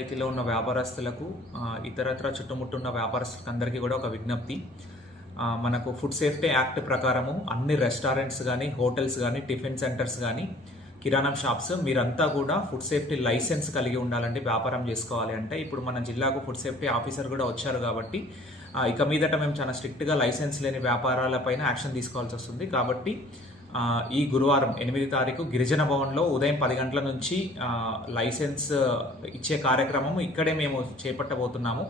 రైతులో ఉన్న వ్యాపారస్తులకు ఇతరత్ర చుట్టుముట్టున్న వ్యాపారస్తులకు అందరికీ కూడా ఒక విజ్ఞప్తి. మనకు ఫుడ్ సేఫ్టీ యాక్ట్ ప్రకారము అన్ని రెస్టారెంట్స్ కానీ, హోటల్స్ కానీ, టిఫిన్ సెంటర్స్ కానీ, కిరాణా షాప్స్ మీరంతా కూడా ఫుడ్ సేఫ్టీ లైసెన్స్ కలిగి ఉండాలండి వ్యాపారం చేసుకోవాలి అంటే. ఇప్పుడు మన జిల్లాకు ఫుడ్ సేఫ్టీ ఆఫీసర్ కూడా వచ్చారు కాబట్టి ఇక మీదట మేము చాలా స్ట్రిక్ట్గా లైసెన్స్ లేని వ్యాపారాలపైన యాక్షన్ తీసుకోవాల్సి వస్తుంది. కాబట్టి ఈ గురువారం 8 తారీఖు గిరిజన భవన్లో ఉదయం 10 గంటల నుంచి లైసెన్స్ ఇచ్చే కార్యక్రమం ఇక్కడే మేము చేపట్టబోతున్నాము.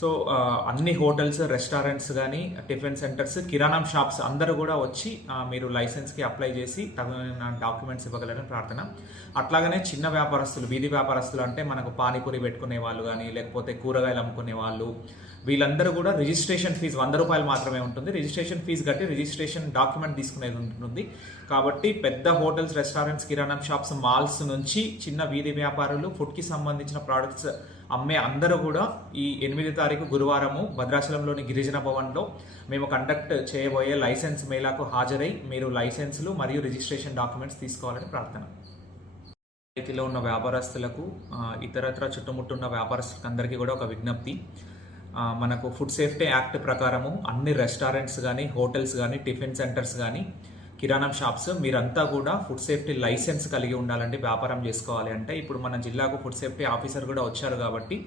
సో అన్ని హోటల్స్, రెస్టారెంట్స్ కానీ, టిఫిన్ సెంటర్స్, కిరాణా షాప్స్ అందరూ కూడా వచ్చి మీరు లైసెన్స్కి అప్లై చేసి తగిన డాక్యుమెంట్స్ ఇవ్వగలరని ప్రార్థన. అట్లాగనే చిన్న వ్యాపారస్తులు, వీధి వ్యాపారస్తులు అంటే మనకు పానీపూరి పెట్టుకునే వాళ్ళు కానీ, లేకపోతే కూరగాయలు అమ్ముకునే వాళ్ళు, వీళ్ళందరూ కూడా రిజిస్ట్రేషన్ ఫీజు 100 రూపాయలు మాత్రమే ఉంటుంది. రిజిస్ట్రేషన్ ఫీజు కట్టి రిజిస్ట్రేషన్ డాక్యుమెంట్ తీసుకునేది ఉంటుంది. కాబట్టి పెద్ద హోటల్స్, రెస్టారెంట్స్, కిరాణా షాప్స్, మాల్స్ నుంచి చిన్న వీధి వ్యాపారులు, ఫుడ్కి సంబంధించిన ప్రోడక్ట్స్ అమ్మే అందరూ కూడా ఈ 8 తారీఖు గురువారము భద్రాచలంలోని గిరిజన భవన్లో మేము కండక్ట్ చేయబోయే లైసెన్స్ మేళాకు హాజరై మీరు లైసెన్సులు మరియు రిజిస్ట్రేషన్ డాక్యుమెంట్స్ తీసుకోవాలని ప్రార్థన. రైతులో ఉన్న వ్యాపారస్తులకు ఇతరత్ర చుట్టుముట్టున్న వ్యాపారస్తులకు అందరికీ కూడా ఒక విజ్ఞప్తి. మనకు ఫుడ్ సేఫ్టీ యాక్ట్ ప్రకారము అన్ని రెస్టారెంట్స్ కానీ, హోటల్స్ కానీ, టిఫిన్ సెంటర్స్ కానీ, కిరాణా షాప్స్ మీరంతా కూడా ఫుడ్ సేఫ్టీ లైసెన్స్ కలిగి ఉండాలండి వ్యాపారం చేసుకోవాలి అంటే. ఇప్పుడు మన జిల్లాకు ఫుడ్ సేఫ్టీ ఆఫీసర్ కూడా వచ్చారు కాబట్టి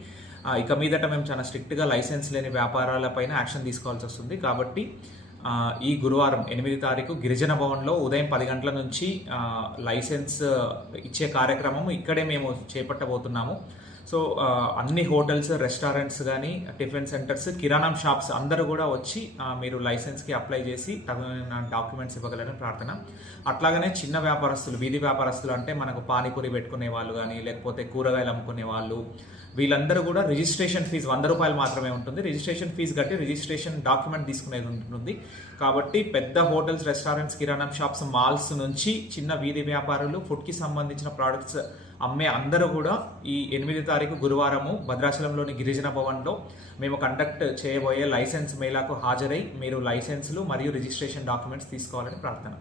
ఇక మీదట మేము చాలా స్ట్రిక్ట్గా లైసెన్స్ లేని వ్యాపారాలపైన యాక్షన్ తీసుకోవాల్సి వస్తుంది. కాబట్టి ఈ గురువారం 8 తారీఖు గిరిజన భవన్లో ఉదయం 10 గంటల నుంచి లైసెన్స్ ఇచ్చే కార్యక్రమం ఇక్కడే మేము చేపట్టబోతున్నాము. సో అన్ని హోటల్స్, రెస్టారెంట్స్ కానీ, టిఫిన్ సెంటర్స్, కిరాణా షాప్స్ అందరూ కూడా వచ్చి మీరు లైసెన్స్కి అప్లై చేసి తగిన డాక్యుమెంట్స్ ఇవ్వగలరని ప్రార్థన. అట్లాగనే చిన్న వ్యాపారస్తులు, వీధి వ్యాపారస్తులు అంటే మనకు పానీపూరి పెట్టుకునే వాళ్ళు కానీ, లేకపోతే కూరగాయలు అమ్ముకునే వాళ్ళు, వీళ్ళందరూ కూడా రిజిస్ట్రేషన్ ఫీజు 100 రూపాయలు మాత్రమే ఉంటుంది. రిజిస్ట్రేషన్ ఫీజు కట్టి రిజిస్ట్రేషన్ డాక్యుమెంట్ తీసుకునేది ఉంటుంది. కాబట్టి పెద్ద హోటల్స్, రెస్టారెంట్స్, కిరాణా షాప్స్, మాల్స్ నుంచి చిన్న వీధి వ్యాపారులు, ఫుడ్కి సంబంధించిన ప్రోడక్ట్స్ అమ్మే అందరూ కూడా ఈ 8 తారీఖు గురువారము భద్రాచలంలోని గిరిజన భవన్లో మేము కండక్ట్ చేయబోయే లైసెన్స్ మేళాకు హాజరై మీరు లైసెన్సులు మరియు రిజిస్ట్రేషన్ డాక్యుమెంట్స్ తీసుకోవాలని ప్రార్థన.